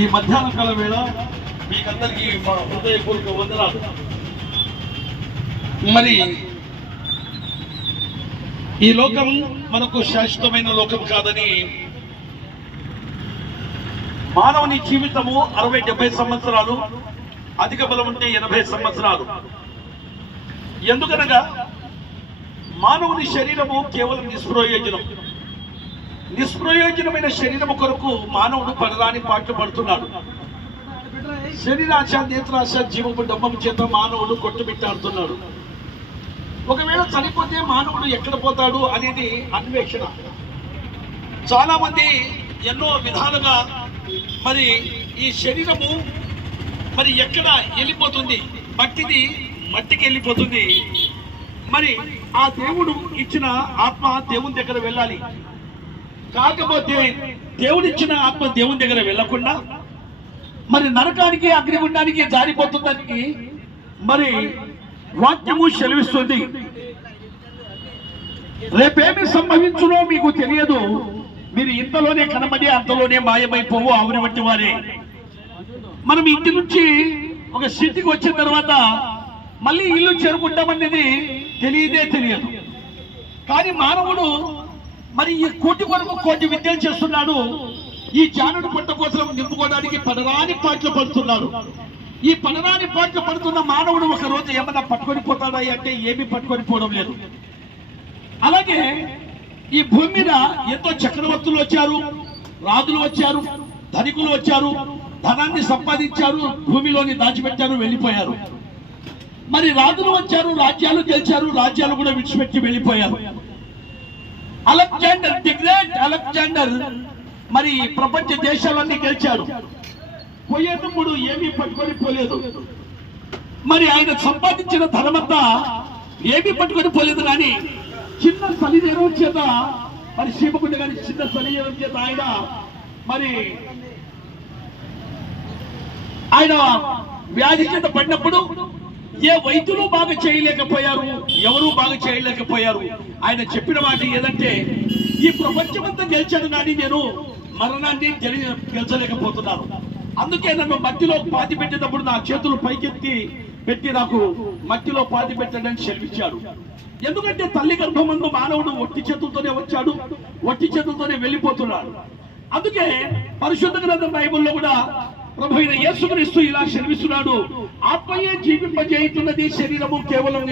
ఈ మధ్యాహ్న కాల వేళ మీకందరికీ మా హృదయపూర్వక వందనాలు. మరి ఈ లోకం మనకు శాశ్వతమైన లోకం కాదని, మానవుని జీవితము 60-70 సంవత్సరాలు, అధిక బలం ఉంటే 80 సంవత్సరాలు. ఎందుకనగా మానవుని శరీరము కేవలం నిష్ప్రయోజనమైన శరీరము కొరకు మానవుడు పడరాని పాటలు పడుతున్నాడు. శరీరాశ, నేత్రాశ, జీవపు డమ్మము చేత మానవుడు కొట్టుమిట్టాడుతున్నాడు. ఒకవేళ చనిపోతే మానవుడు ఎక్కడ పోతాడు అనేది అన్వేషణ. చాలా మంది ఎన్నో విధాలుగా మరి ఈ శరీరము మరి ఎక్కడ వెళ్ళిపోతుంది, మట్టికి వెళ్ళిపోతుంది. మరి ఆ దేవుడు ఇచ్చిన ఆత్మ దేవుని దగ్గర వెళ్ళాలి. కాకపోతే దేవుడిచ్చిన ఆత్మ దేవుని దగ్గర వెళ్ళకుండా మరి నరకానికి, అగ్నిగుండానికి జారిపోతుందని మరి వాక్యము సెలవిస్తుంది. రేపేమి సంభవించునో మీకు తెలియదు, మీరు ఇంతలోనే కనబడి అంతలోనే మాయమైపోవు ఆవుని వంటి వారే. మనం ఇంటి నుంచి ఒక స్థితికి వచ్చిన తర్వాత మళ్ళీ ఇల్లు చేరుకుంటామనేది తెలియదు. కానీ మానవుడు మరి ఈ కోటి కొరకు కోటి విద్యలు చేస్తున్నాడు. ఈ జానుడు పొట్ట కోసం నింపుకోవడానికి పడరాని పాటలు పడుతున్నాడు. ఈ పడరాని పాటలు పడుతున్న మానవుడు ఒక రోజు ఏమన్నా పట్టుకొని పోతాడా అంటే ఏమీ పట్టుకొని పోవడం లేదు. అలాగే ఈ భూమి మీద ఎంతో చక్రవర్తులు వచ్చారు, రాజులు వచ్చారు, ధనికులు వచ్చారు, ధనాన్ని సంపాదించారు, భూమిలోని దాచిపెట్టారు, వెళ్ళిపోయారు. మరి రాజులు వచ్చారు, రాజ్యాలు గెలిచారు, రాజ్యాలు కూడా విడిచిపెట్టి వెళ్ళిపోయారు. అలెగ్జాండర్ ది గ్రేట్ అలెగ్జాండర్ మరి ప్రపంచ దేశాలన్నీ గెలిచాడు. పోయేటప్పుడు ఏమీ పట్టుకొని పోలేదు. మరి ఆయన సంపాదించిన ధనమంతా ఏమీ పట్టుకొని పోలేదు. కానీ చిన్న సలిజరం చేత మరి సీమకుండ కానీ చిన్న సలిజరం చేత ఆయన వ్యాధి చేత పడినప్పుడు ఏ వైద్యులు బాగా చేయలేకపోయారు, ఎవరు బాగా చేయలేకపోయారు. ఆయన చెప్పిన మాట ఏదంటే, ఈ ప్రపంచమంతా గెలిచాడు కానీ నేను మరణాన్ని గెలిచలేకపోతున్నాను. అందుకే నన్ను మట్టిలో పాతి పెట్టేటప్పుడు నా చేతులు పైకెత్తి పెట్టి నాకు మట్టిలో పాతి పెట్టాడని సెలవిచ్చాడు. ఎందుకంటే తల్లి గర్భమందు మానవుడు ఒట్టి చేతులతోనే వచ్చాడు, ఒట్టి చేతులతోనే వెళ్ళిపోతున్నాడు. అందుకే పరిశుద్ధ గ్రంథం బైబిల్లో కూడా ప్రభువైన యేసుక్రీస్తు ఇలా సెలవిస్తున్నాడు, ఆత్మయే జీవింపజేయుతున్నది, శరీరము కేవలం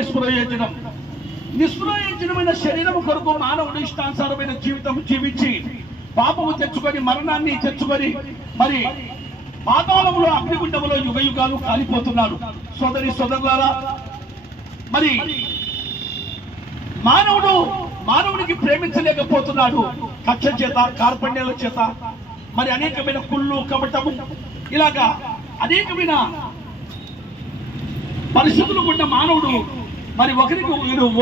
నిష్ప్రయోజనమైన శరీరము కొరకు మానవుడు ఇష్టానుసారమైన జీవితం జీవించి పాపము తెచ్చుకొని, మరణాన్ని తెచ్చుకొని మరి పాతాళములో, అగ్నిగుండములో యుగయుగాలు కాలిపోతున్నాడు. సోదరులారా, మరి మానవుడికి ప్రేమించలేకపోతున్నాడు. కక్ష చేత, కార్పణ్యాల చేత, మరి అనేకమైన కుళ్ళు, కపటము, ఇలాగా అనేకమైన పరిస్థితులు ఉన్న మానవుడు మరి ఒకరికి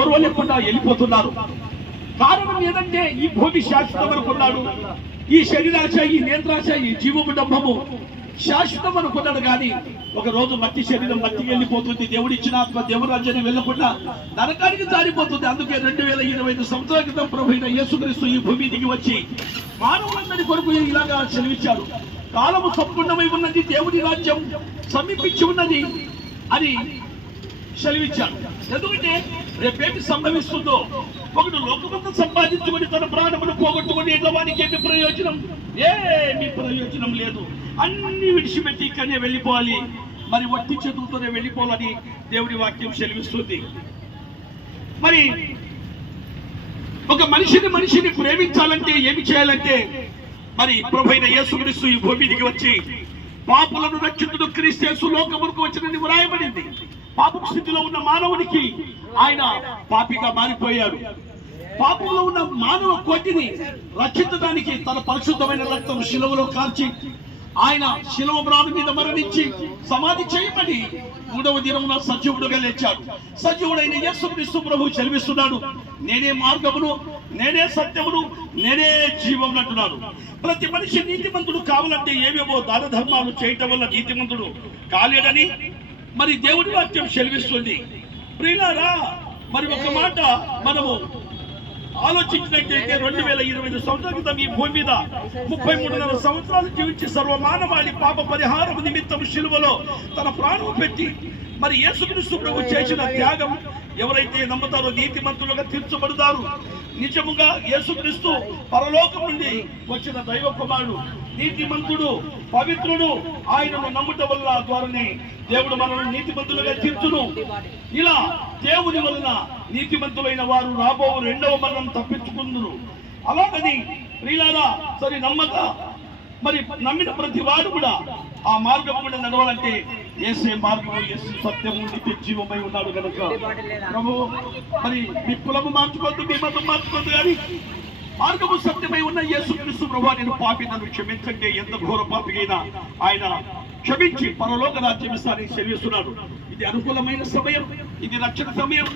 ఓర్వలేకుండా వెళ్ళిపోతున్నారు. కారణం ఏదంటే ఈ భూమి శాశ్వతం అనుకున్నాడు, ఈ శరీరాశ, ఈ నేత్రాశ, ఈ జీవము డంబము శాశ్వతం అనుకున్నాడు. కానీ ఒక రోజు మట్టి శరీరం మట్టికి వెళ్ళిపోతుంది. దేవుడిచ్చిన ఆత్మ దేవరాజ్యాన్ని వెళ్ళకుండా నరకానికి జారిపోతుంది. అందుకే 2025 సంవత్సరాల క్రితం ప్రభువైన యేసుక్రీస్తు ఈ భూమి దిగి వచ్చి మానవులందరి కొరకు ఇలాగా సెలవిచ్చాడు, కాలము సంపూర్ణమై ఉన్నది, దేవుడి రాజ్యం సమీపించి ఉన్నది అని సెలవిచ్చాడు. ఎందుకంటే రేపేమి సంభవిస్తుందో, ఒకడు లోకమంతా సంపాదించుకొని తన ప్రాణమును పోగొట్టుకొని ఇట్లా వానికి ఏమి ప్రయోజనం లేదు. అన్ని విడిచిపెట్టి ఇక్కడనే వెళ్ళిపోవాలి, మరి వట్టి చేతులతోనే వెళ్ళిపోవాలని దేవుడి వాక్యం సెలవిస్తుంది. మరి ఒక మనిషిని ప్రేమించాలంటే ఏమి చేయాలంటే, మరి ప్రభువైన యేసుక్రీస్తు ఈ భూమికి వచ్చి పాపులను రక్షించుటకు క్రీస్తు లోకమునకు వచ్చినని వ్రాయబడింది. పాప స్థితిలో ఉన్న మానవునికి ఆయన పాపిగా మారిపోయాడు. పాపంలో ఉన్న మానవ కోటిని రక్షించడానికి తన పరిశుద్ధమైన రక్తం శిలువలో కార్చి ఆయన శిలువ మ్రాను మీద మరణించి సమాధి చేయబడి 3వ దినమున సజీవుడుగా లేచాడు. సజీవుడైన యేసుక్రీస్తు ప్రభువు సెలవిస్తున్నాడు, నేనే మార్గమును, నేనే సత్యమును, నేనే జీవమును అంటున్నాడు. ప్రతి మనిషి నీతిమంతుడు కావాలంటే ఏవేవో దాన ధర్మాలు చేయటం వల్ల నీతిమంతుడు కాలేడని మరి దేవుడి వాక్యం సెలవిస్తుంది. ప్రియులారా, మరి ఒక మాట మనము ఆలోచించినట్లయితే 2025 సంవత్సరాల క్రితం ఈ భూమి మీద 33.5 సంవత్సరాలు జీవించి సర్వమానవాళి పాప పరిహారం నిమిత్తం శిలువలో తన ప్రాణం పెట్టి మరి యేసుక్రీస్తు ప్రభు చేసిన త్యాగం ఎవరైతే నమ్ముతారో నీతిమంతులుగా తీర్చబడతారు. నిజముగా యేసుక్రీస్తు పరలోకం నుండి వచ్చిన దైవ కుమారుడు, నీతిమంతుడు, పవిత్రుడు. ఆయనను నమ్ముట వల్ల ద్వారానే దేవుడు మనల్ని నీతిమంతులుగా తీర్చును. ఇలా దేవుని వలన నీతిమంతులైన వారు రాబో రెండవ మరణం తప్పించుకుందురు. అలాగని ప్రియులారా, సరే నమ్మక మరి నమ్మిన ప్రతి వాడు కూడా ఆ మార్గం కూడా నడవాలంటే యేసే మార్గము, యేసు సత్యము, నిత్య జీవమై ఉన్నాడు కనుక ప్రభు మరి మీ కులము మార్చుకోవద్దు, మీ మతం మార్చుకోవద్దు, కానీ మార్గము సత్యమై ఉన్న యేసుక్రీస్తు ప్రభు నేను పాపి, నన్ను క్షమించండి. ఎంత ఘోర పాపికైనా ఆయన క్షమించి పరలోక రాజ్యం ఇస్తానని సెలవిస్తున్నాడు. ఇది అనుకూలమైన సమయం, ఇది రక్షణ సమయం.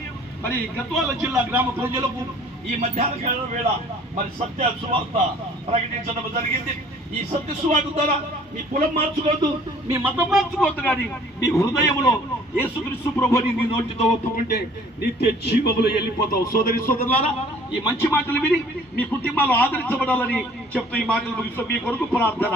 మరి గద్వాల జిల్లా గ్రామ ప్రజలకు ఈ మధ్యాహ్న కాలం వేళ మరి సత్య సువార్త ప్రకటించడం జరిగింది. ఈ సత్య సువార్త ద్వారా మీ కులం మార్చుకోవద్దు, మీ మతం మార్చుకోవద్దు, కానీ మీ హృదయంలో యేసుక్రీస్తు ప్రభుని నీ నోటితో ఒప్పుకుంటే నిత్య జీవములో వెళ్ళిపోతావు. సోదరి సోదరులారా, ఈ మంచి మాటలు విని మీ కుటుంబాలు ఆదరించబడాలని చెప్తూ ఈ మాటలు ముగిస్తూ మీ కొరకు ప్రార్థన.